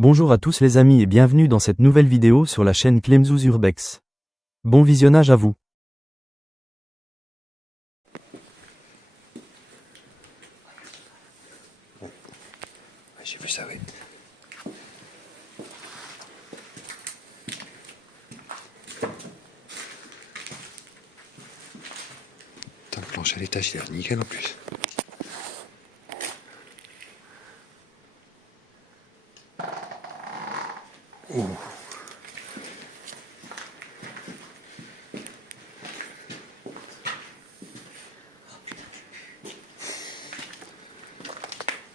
Bonjour à tous les amis et bienvenue dans cette nouvelle vidéo sur la chaîne Clemzouz Urbex. Bon visionnage à vous. Ouais, j'ai vu ça, oui. Putain, le plancher à l'étage, il a l'air nickel en plus. Oh.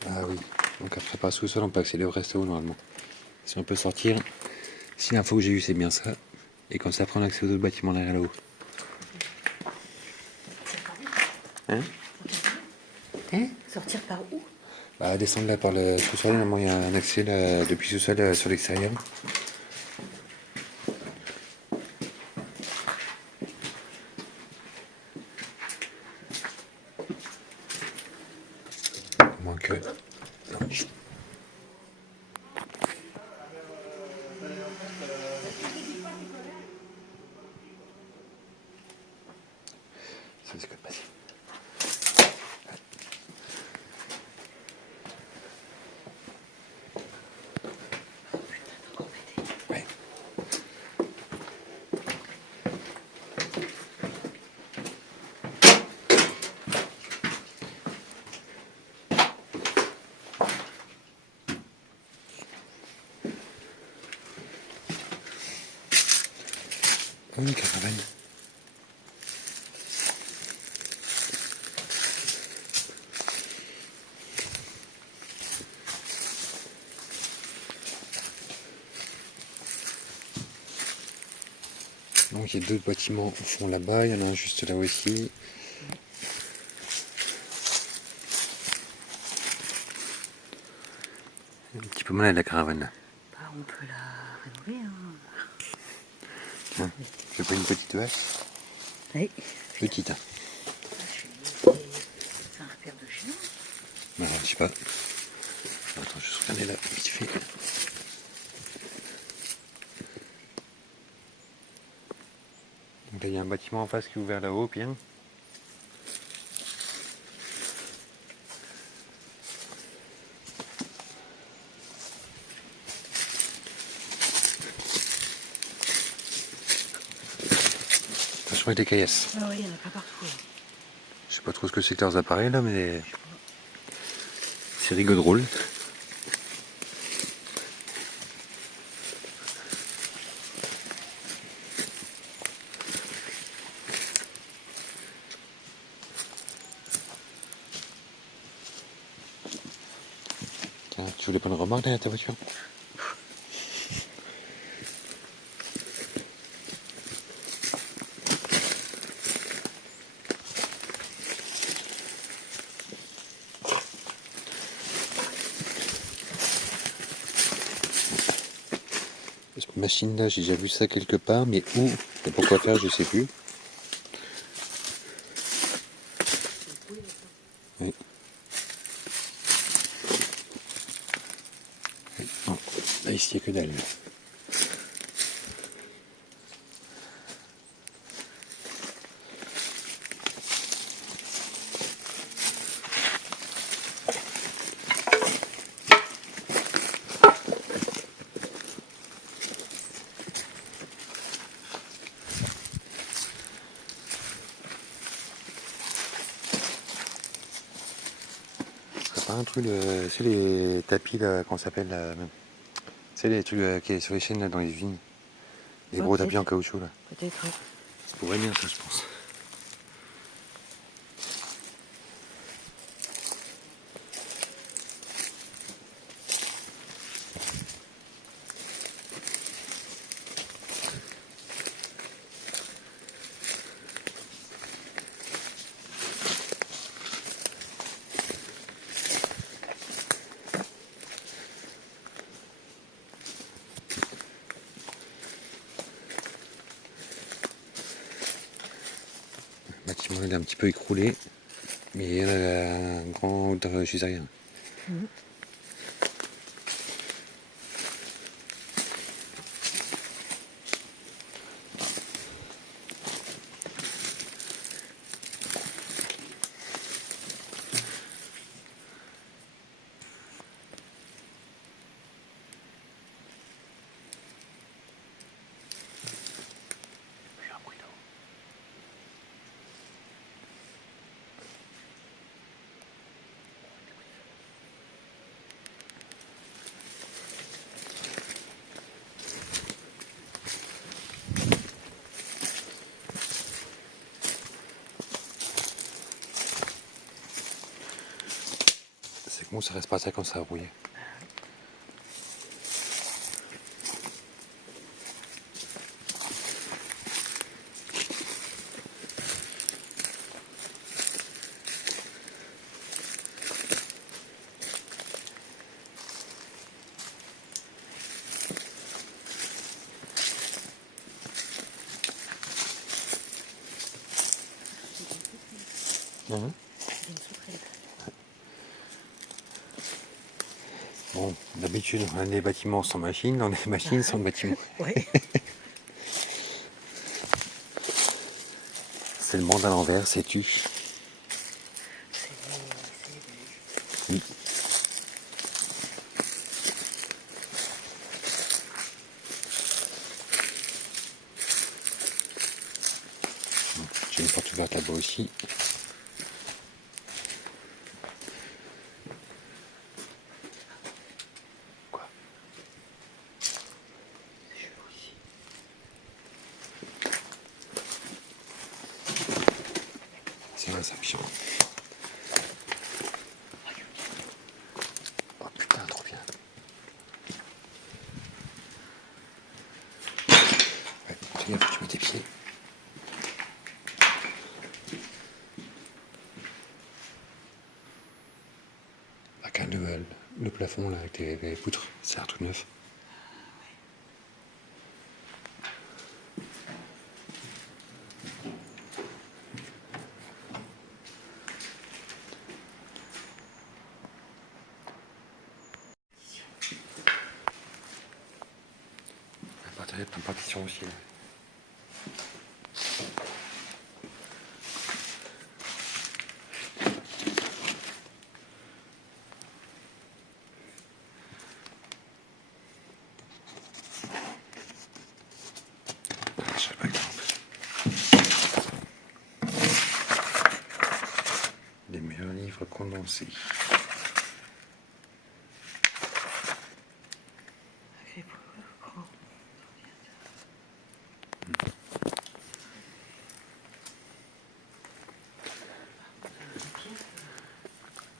Ah oui, donc après par sous-sol on peut accéder au resto normalement. Si on peut sortir, si l'info que j'ai eue c'est bien ça, et comme ça après on accède aux autres bâtiments derrière là-haut. Hein? Sortir par où? Bah descendre là par le sous-sol, normalement il y a un accès là, depuis le sous-sol sur l'extérieur. Moins que... Non. Ça c'est quoi de passer. Ouais. Oh, une caravane. Donc il y a d'autres bâtiments au fond là-bas, il y en a un juste là aussi. Un petit peu mal à la caravane là. Bah, on peut la rénover. Tiens, tu veux pas une petite vache? Oui. Petite. Hein. C'est un repère de chien. Alors, je sais pas. Attends, je vais regarder là, vite fait. Donc là, il y a un bâtiment en face qui est ouvert là-haut, bien. Attention avec les caillasses. Ah oui, il n'y en a pas partout. Je sais pas trop ce que c'est que leurs appareils là, mais c'est rigolo drôle. Tiens, tu voulais pas une remorque derrière ta voiture? Cette machine là, j'ai déjà vu ça quelque part, mais où et pourquoi faire, je sais plus. Oui. Oui. Non, là ici il n'y a que dalle. C'est pas un truc, c'est les tapis là, qu'on s'appelle là. C'est les trucs qui est sur les chaînes là, dans les vignes. Les gros tapis en caoutchouc là. Peut-être. Ça pourrait bien ça, je pense. Le bâtiment il est un petit peu écroulé, mais il y a un grand juste derrière. Bon, ça reste pas ça quand ça a brouillé. Mhm. Une sous-traite. Bon, d'habitude, on a des bâtiments sans machine, on a des machines sans bâtiments. Oui. C'est le monde à l'envers, c'est tu. Oui. Bon, j'ai une porte ouverte là-bas aussi. Quoi? C'est réception. Oh putain, trop bien. Ouais, fais gaffe, tu mets tes pieds. Regarde le plafond là avec les poutres, c'est un truc neuf. La partition aussi. Là. Je sais pas exemple. Les meilleurs livres condensés.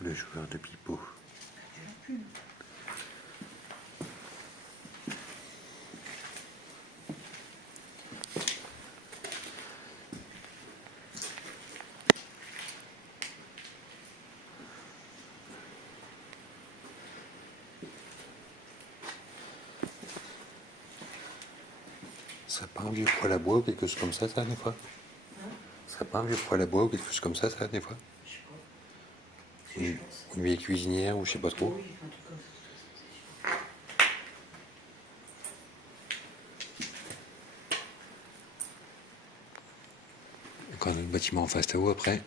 Le joueur de pipeau. Ce serait pas un vieux poêle à bois ou quelque chose comme ça des fois? Ce serait pas un vieux poêle à bois ou quelque chose comme ça des fois? Une vieille cuisinière ou je sais pas trop. Quand on a le bâtiment en face là-haut après.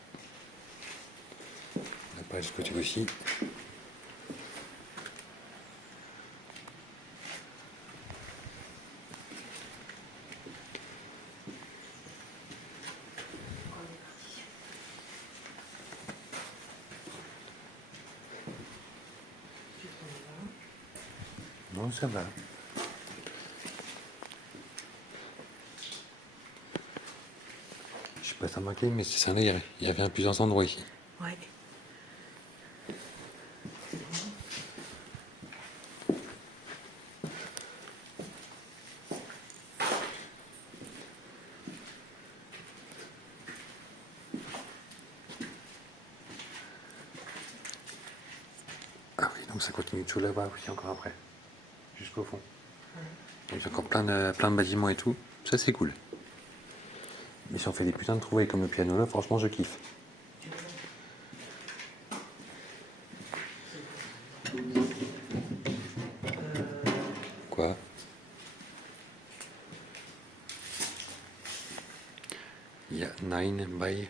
On n'a pas de ce côté aussi. Non, ça va. Je sais pas t'as marqué, mais c'est ça là, il y avait un plusieurs endroits ici. Oui. Ah oui, donc ça continue de sous là-bas aussi encore après. Jusqu'au fond. Donc il y a encore plein de bâtiments et tout. Ça c'est cool. Mais si on fait des putains de trouvailles comme le piano là, franchement je kiffe. Quoi? Il y a 9 by.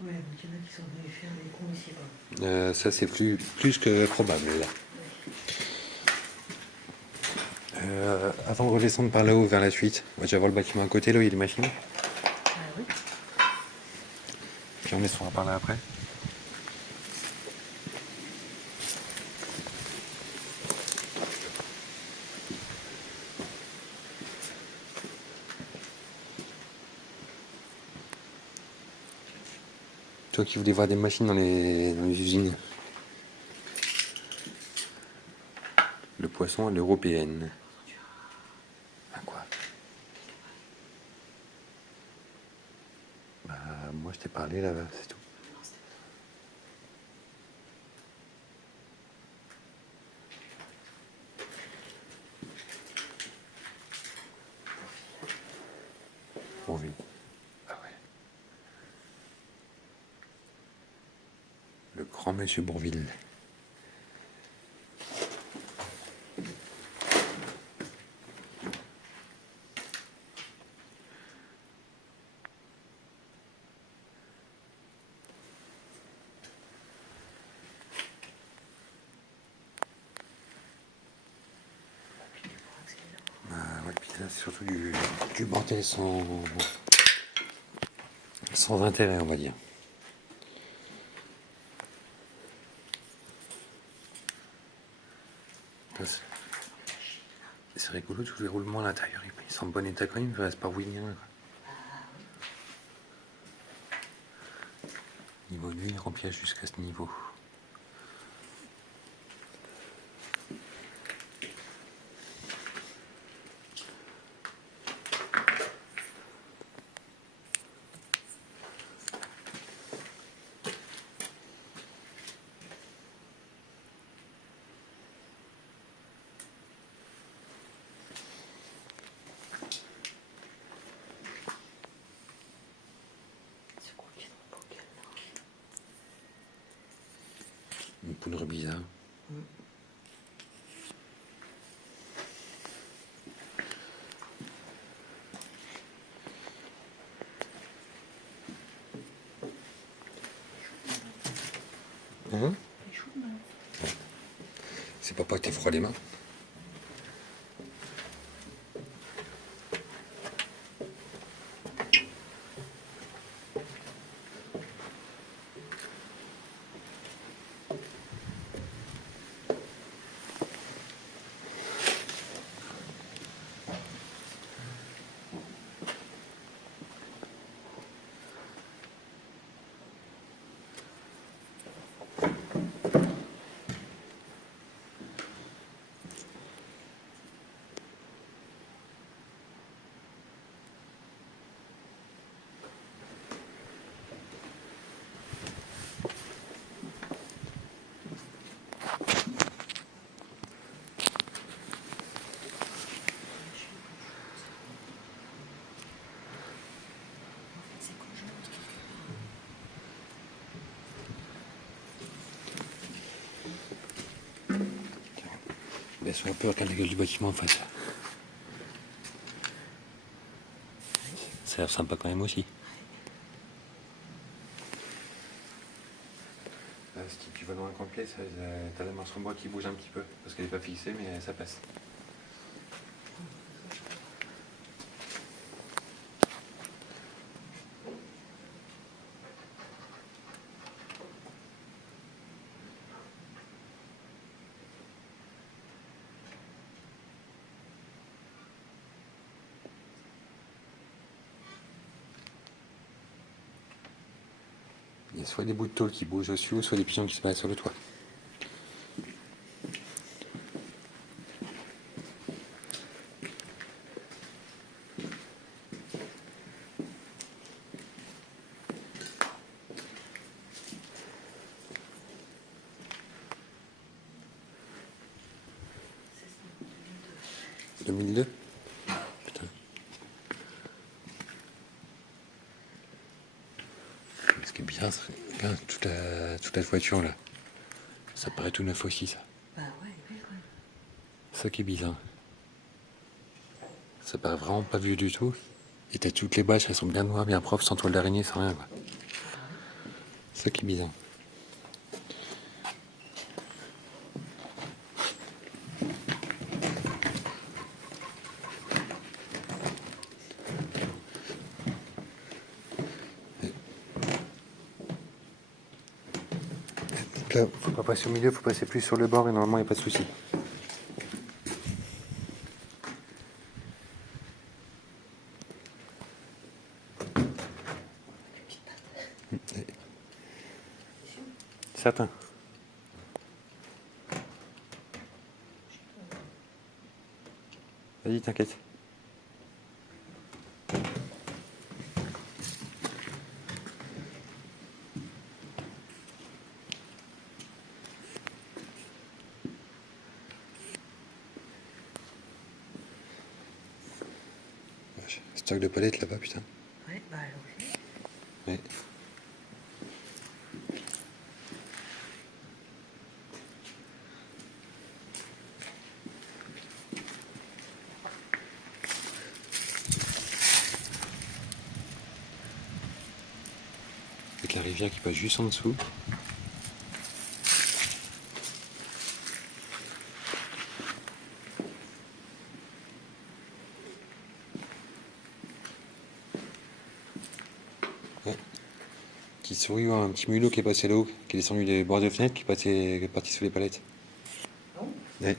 Ouais, donc il y en a qui sont venus faire des cons ici. Quoi. Ça c'est plus que probable là. Avant de redescendre par là-haut vers la suite, on va déjà voir le bâtiment à côté là où il y a des machines. Ah oui. Puis on descendra par là après. Toi qui voulais voir des machines dans les usines. Le poisson à l'européenne. Ah quoi? Bah moi je t'ai parlé là-bas, c'est tout. Bourville. Ah ouais. Le grand monsieur Bourville. Ouais, puis là c'est surtout du bordel sans intérêt on va dire. C'est rigolo tous les roulements à l'intérieur, ils sont en bon état quand même, il ne reste pas ruiner. Niveau nu, il remplit jusqu'à ce niveau. C'est quoi qui est dans le bocal là? Une poudre bizarre. Hein? Il est chaud, là. C'est pas que t'es froid les mains. Ben, sois un peu regarde la gueule du bâtiment en fait. Ça a l'air sympa quand même aussi. Si tu vas dans un complet, t'as la marche en bois qui bouge un petit peu, parce qu'elle n'est pas fixée, mais ça passe. Il y a soit des bouts de tôle qui bougent au-dessus, soit des pigeons qui se baladent sur le toit. C'est 2002. Putain. Ce qui est bien, c'est regarde, toute la voiture là. Ça paraît tout neuf aussi ça. Bah ouais, ouais. Ça qui est bizarre. Ça paraît vraiment pas vieux du tout. Et t'as toutes les bâches, elles sont bien noires, bien propres, sans toile d'araignée, sans rien quoi. Ça qui est bizarre. Là, faut pas passer au milieu, faut passer plus sur le bord et normalement il n'y a pas de souci. Vas-y, t'inquiète. Stock de palettes là-bas, putain. Ouais, bah allons-y. Ouais. Avec la rivière qui passe juste en dessous. Ouais. Qui sourit un petit mulot qui est passé là-haut, qui est descendu des bords de fenêtre, qui est parti sous les palettes. Non. Ouais.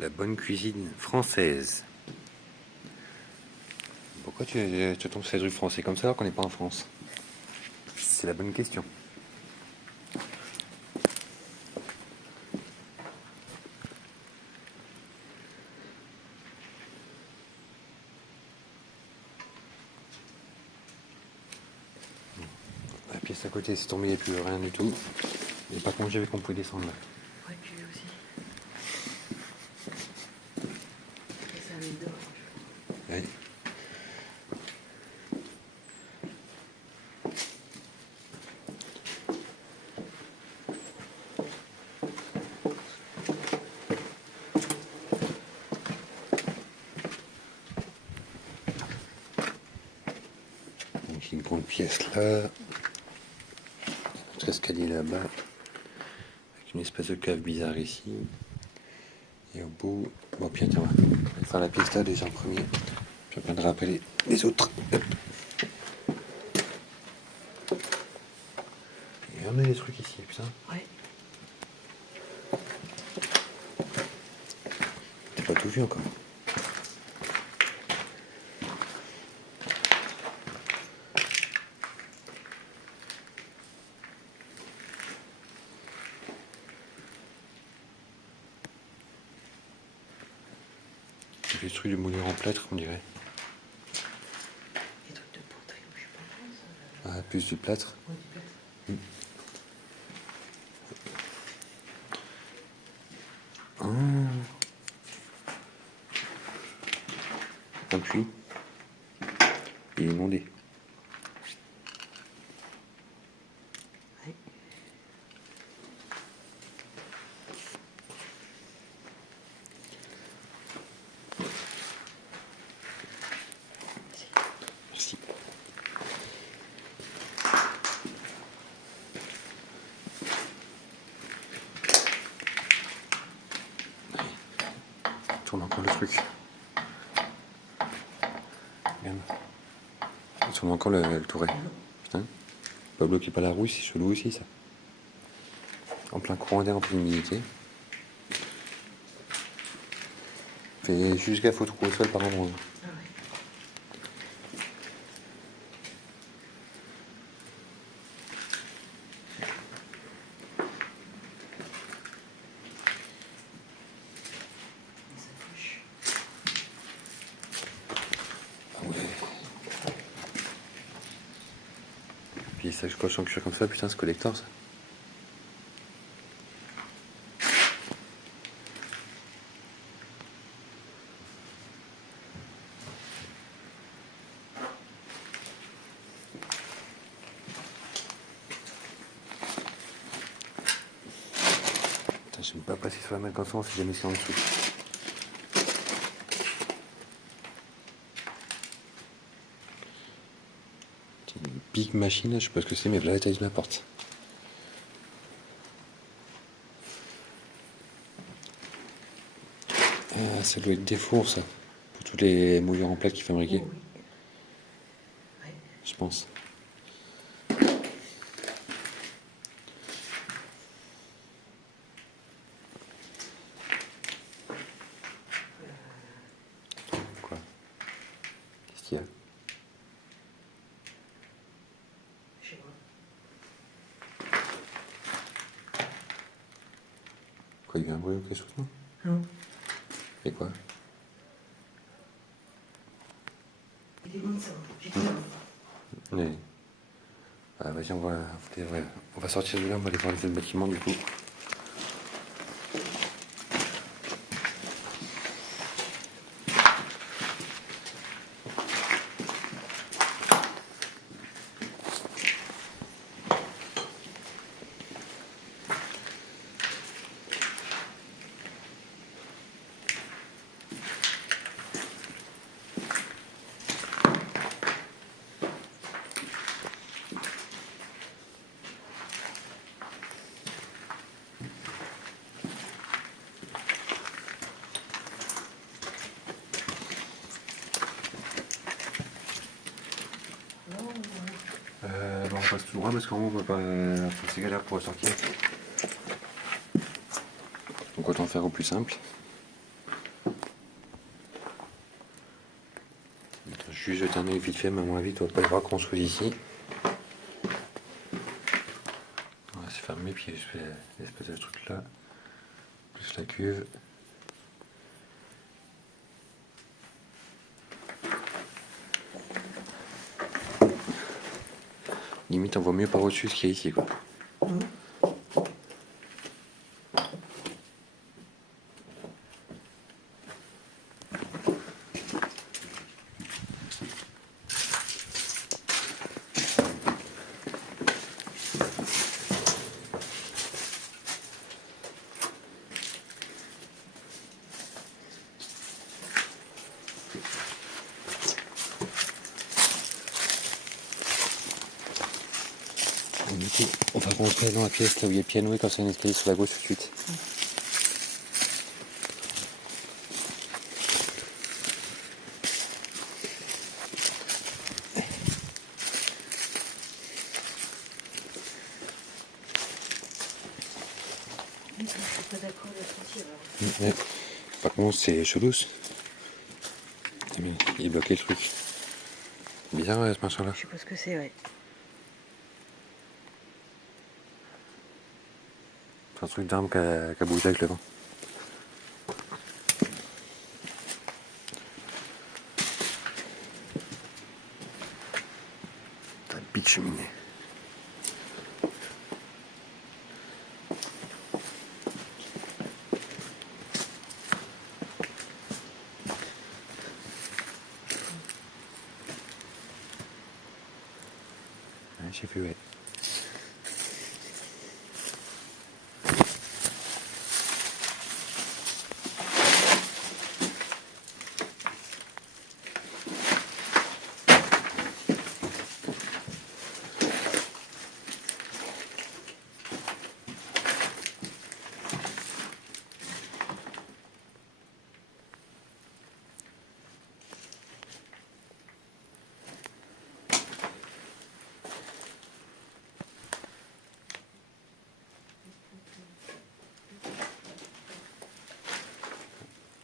La bonne cuisine française. Pourquoi tu tombes sur ces trucs français comme ça alors qu'on n'est pas en France? C'est la bonne question. La pièce à côté, c'est tombé, il n'y a plus rien du tout. Et par contre, j'avais qu'on pouvait descendre là. Ouais, tu veux aussi. Et ça met dehors. Ouais. Donc, une grande pièce là. Notre escalier là-bas. Avec une espèce de cave bizarre ici. Et au bout. Bon, puis attends, on va faire la pièce là déjà en premier. Puis on viendra rappeler les autres. Hop. Et on a des trucs ici, putain. Ouais. T'as pas tout vu encore. Des trucs de moulure en plâtre, on dirait. Les trucs de poterie, je sais pas comment ça. Ah, plus du plâtre. Ouais, du plâtre. Un puits. Il est inondé. Ouais. Merci. Tourne encore le truc. Regarde. Il tourne encore le touret. Putain. Pas bloqué par la rouille, c'est chelou aussi ça. En plein courant d'air, en pleine humidité. Fais juste gaffe au trou au sol par moment. Ah ouais. Ça touche. Ah ouais. Puis ça, je coche en cuir comme ça, putain, c'est collector ça. Putain, j'aime pas passer sur la malle comme ça, on sait jamais c'est en dessous. C'est une big machine, je sais pas ce que c'est, mais voilà la taille de ma porte. Ah, ça doit être des fours ça. Pour tous les moulures en plaques qui fabriquaient, Oh, oui. Ouais. je pense. Quoi? Qu'est-ce qu'il y a? Quoi, il y a eu un bruit ou quelque chose, non? Non. Et quoi? Il est bon ça, j'ai dit non. Oui. Ah, vas-y, on va sortir de là, on va aller voir les autres bâtiments du coup. Bon, on passe tout droit parce qu'en haut on peut pas faire ces galères pour sortir. Donc autant faire au plus simple. Attends, je vais juste jeter un œil vite fait, mais à mon avis, tu vas pas y voir qu'on soit ici. Ouais, c'est fermé, puis je fais l'espèce de truc là, plus la cuve. Limite, on voit mieux par au-dessus ce qu'il y a ici, quoi. Et du coup, on va rentrer dans la pièce là où il y a le piano et quand c'est un escalier sur la gauche tout de suite. Je suis pas d'accord d'être ici alors. Ouais. Par contre, c'est chelou. Il est bloqué le truc. Bizarre, ouais, ce machin là. Je sais pas ce que c'est, ouais. C'est un truc d'arme qui a bougé avec le vent. T'as une pique cheminée. Ouais, j'ai vu, ouais.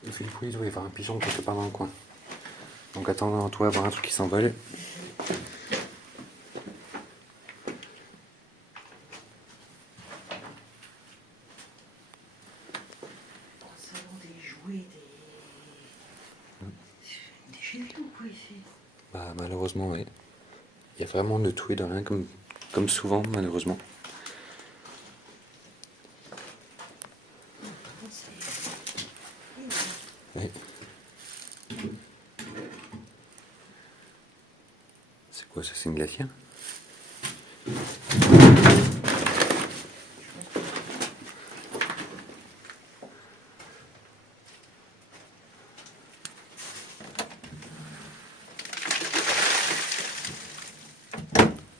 Il fait le bruit, il doit y avoir un pigeon quelque part dans le coin. Donc attends, toi, avoir un truc qui s'envole. Dans le salon des jouets, des chéris ou quoi ici? Bah malheureusement, oui. Il y a vraiment de tout et de rien, comme souvent, malheureusement. Oui. C'est quoi ça? C'est une glacière?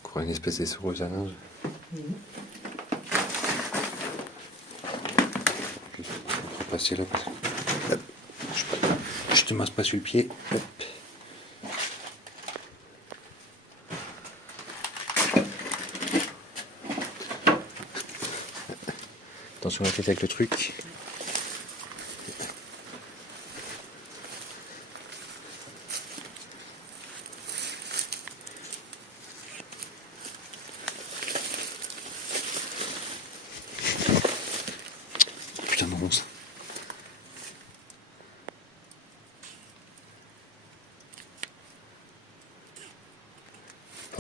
Quoi, une espèce de souris à linge? Ok, on va passer là parce que... Hop. Je te masse pas sur le pied. Hop. Attention à la tête avec le truc. Putain non.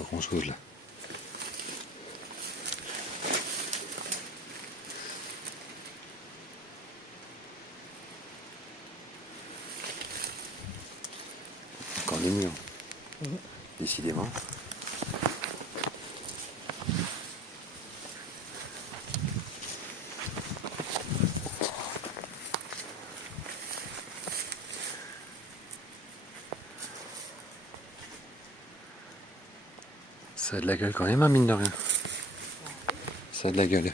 Pas grand chose là. Encore des murs. Décidément. Ça a de la gueule quand même, hein, mine de rien. Ça a de la gueule.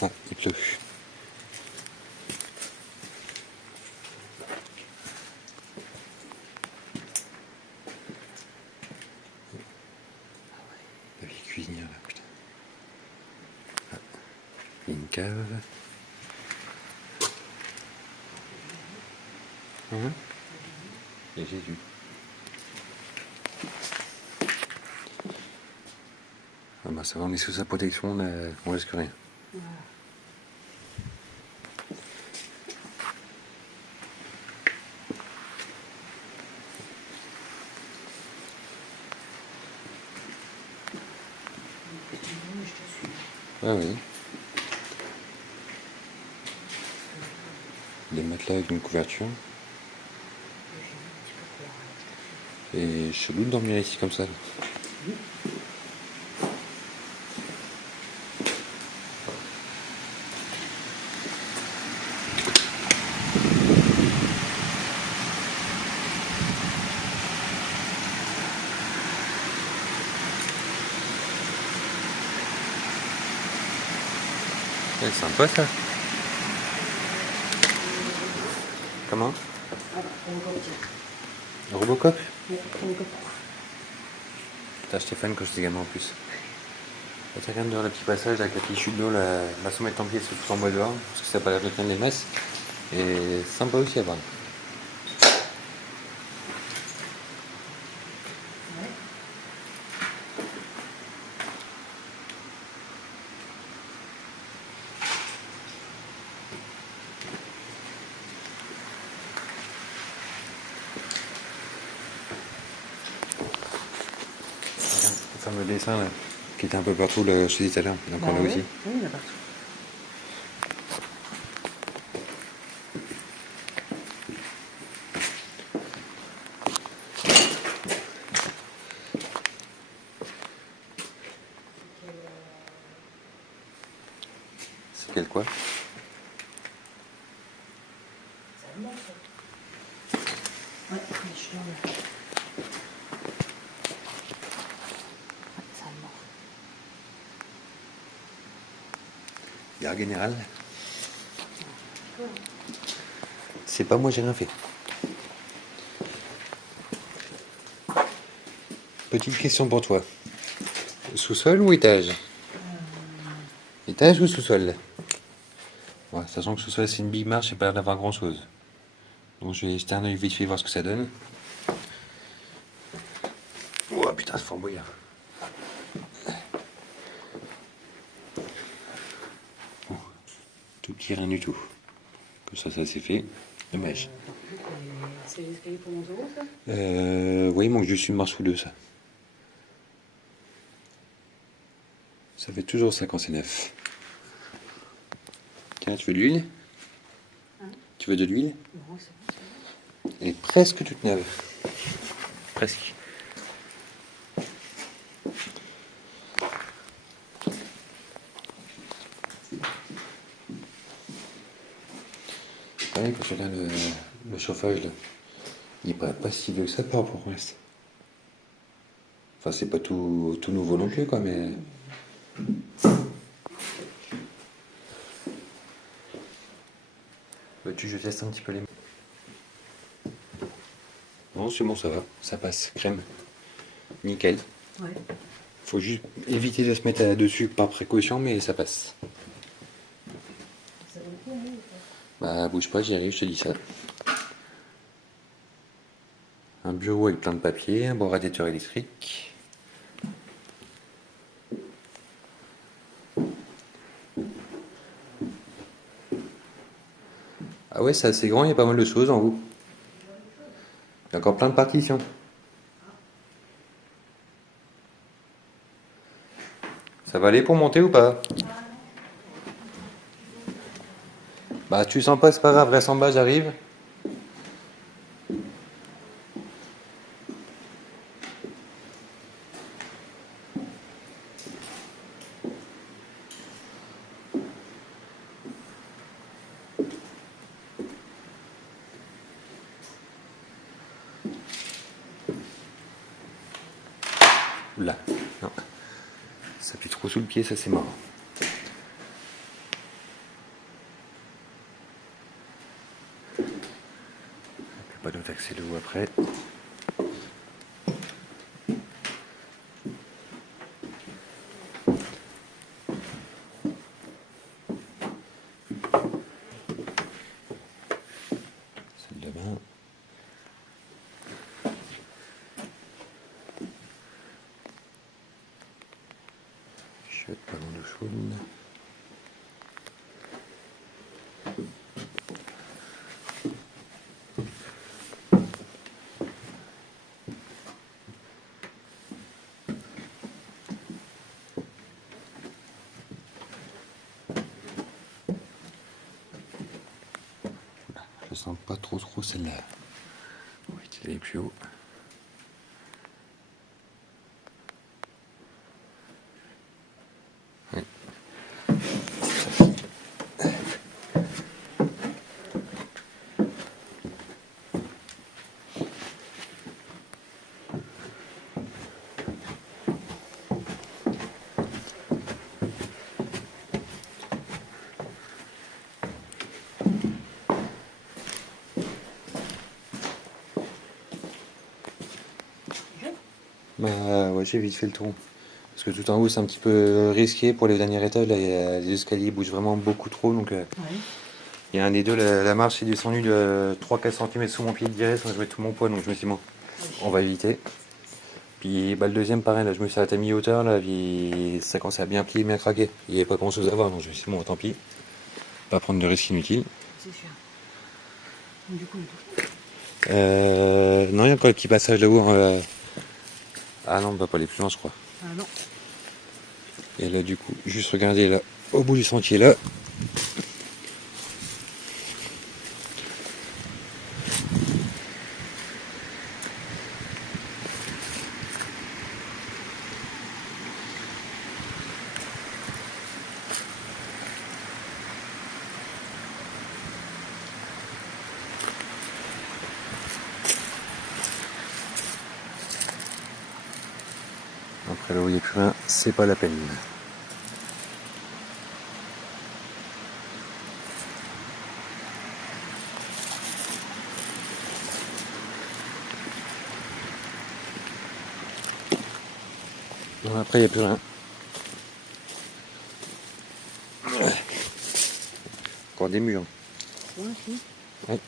Ah, il pleut. La vieille cuisinière là, putain. Ah, il y a une cave. Il y a Jésus. Ah bah ça va, on est sous sa protection, on risque rien. Ah oui. Des matelas avec une couverture. Et chelou de dormir ici comme ça. C'est sympa ça. Comment? Robocop? T'as Stéphane quand j'étais gamin en plus. T'as quand même dehors le petit passage avec la petite chute d'eau, la maçon met en pied se fout en bois dehors, parce que ça n'a pas l'air de tenir les masses. Et sympa aussi à voir. Le fameux dessin là, qui était un peu partout, je te disais tout à l'heure, il est encore là aussi. Oui, il y en a partout. C'est quel quoi? Ouais, je suis dans le... ça mord. Gare générale. C'est pas moi, j'ai rien fait. Petite question pour toi. Sous-sol ou étage? Étage ou sous-sol? Ouais, sachant que sous-sol c'est une big marche, j'ai pas l'air d'avoir grand chose. Donc je vais jeter un œil vite fait voir ce que ça donne. Oh putain, c'est fort bouillard. Oh, tout petit, rien du tout. Comme ça c'est fait. Dommage. C'est l'escalier pour monter haut, ça? Oui, il manque juste une marche ou deux, ça. Ça fait toujours ça quand c'est neuf. Tiens, tu veux de l'huile? Hein? Tu veux de l'huile? Non, c'est bon, c'est bon. Elle est presque toute neuve. Presque. Ouais, quand tu regardes le chauffage, là, il paraît pas si vieux que ça par rapport au reste. Enfin, c'est pas tout nouveau non plus, quoi, mais... Veux-tu que je teste un petit peu les... Non, c'est bon, ça va. Ça passe. Crème. Nickel. Ouais. Faut juste éviter de se mettre là-dessus par précaution, mais ça passe. Ça va le coup, hein, ou Bah, bouge pas, j'y arrive, je te dis ça. Un bureau avec plein de papiers, un bon radiateur électrique. Ah ouais, c'est assez grand, il y a pas mal de choses en haut. Il y a encore plein de partitions. Ça va aller pour monter ou pas? Bah tu sens pas, c'est pas grave, reste en bas, j'arrive. Oula, non. Ça appuie trop sous le pied, ça c'est marrant. Pas d'autre accès de haut après. Salle de bain. Chouette, ballon d'eau chaude. Je sens pas trop celle-là. On va essayer plus haut. Oui. Bah ouais, j'ai vite fait le tour. Parce que tout en haut c'est un petit peu risqué pour les derniers étages. Là, les escaliers bougent vraiment beaucoup trop. Donc il y a un des deux, la marche est descendue de 3-4 cm sous mon pied direct. Je mets tout mon poids, donc je me suis dit bon, on va éviter. Puis bah, le deuxième pareil, là je me suis arrêté à mi-hauteur, là, puis ça commençait à bien plier, bien craquer. Il n'y avait pas grand chose à voir, donc je me suis dit bon tant pis. Pas prendre de risques inutiles. C'est sûr. Du coup, Non, il y a encore le petit passage là-haut. Ah non, on va pas aller plus loin, je crois. ah non. Et là, du coup, juste regarder là, au bout du sentier là. Après là où il n'y a plus rien, c'est pas la peine. Non, après il n'y a plus rien. Encore des murs. Ouais, si. Ouais.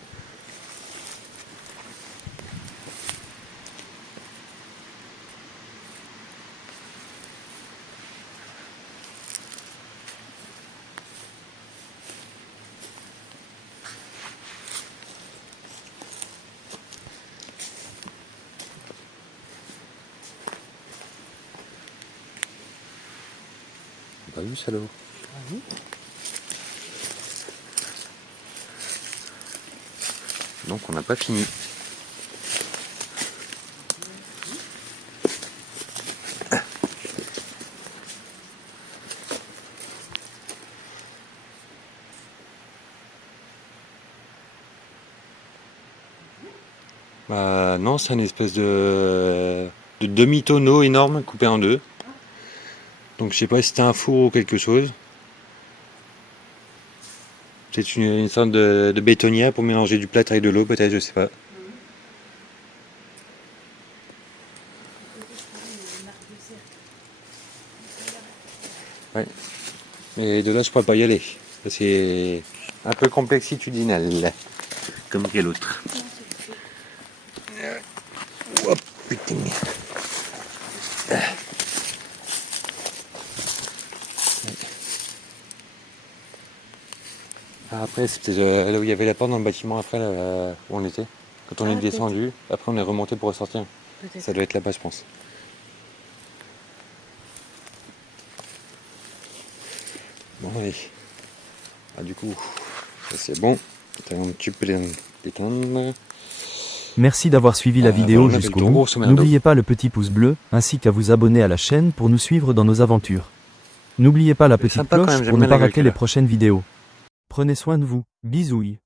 Pas vu salaud. Ah oui. Donc on n'a pas fini. Bah non, c'est une espèce de demi-tonneau énorme coupé en deux. Donc je sais pas si c'était un four ou quelque chose. C'est une sorte de bétonnière pour mélanger du plâtre avec de l'eau, peut-être, je sais pas. Ouais. Mais de là, je pourrais pas y aller. C'est un peu complexitudinal, comme quel autre. Hop, putain. Ah, après, c'est peut-être là où il y avait la porte dans le bâtiment après, là, où on était. Quand on est peut-être. descendu, après on est remonté pour ressortir. Peut-être. Ça doit être là-bas, je pense. Bon, allez. Ah, du coup, ça c'est bon. Tu peux l'éteindre. Merci d'avoir suivi la vidéo voilà, on avait jusqu'au le tour bout. grosso merdo. N'oubliez pas le petit pouce bleu, ainsi qu'à vous abonner à la chaîne pour nous suivre dans nos aventures. N'oubliez pas la C'est petite sympa quand cloche même, j'aime pour ne bien la pas gueule rater qu'elle les a. prochaines vidéos. Prenez soin de vous. Bisouilles.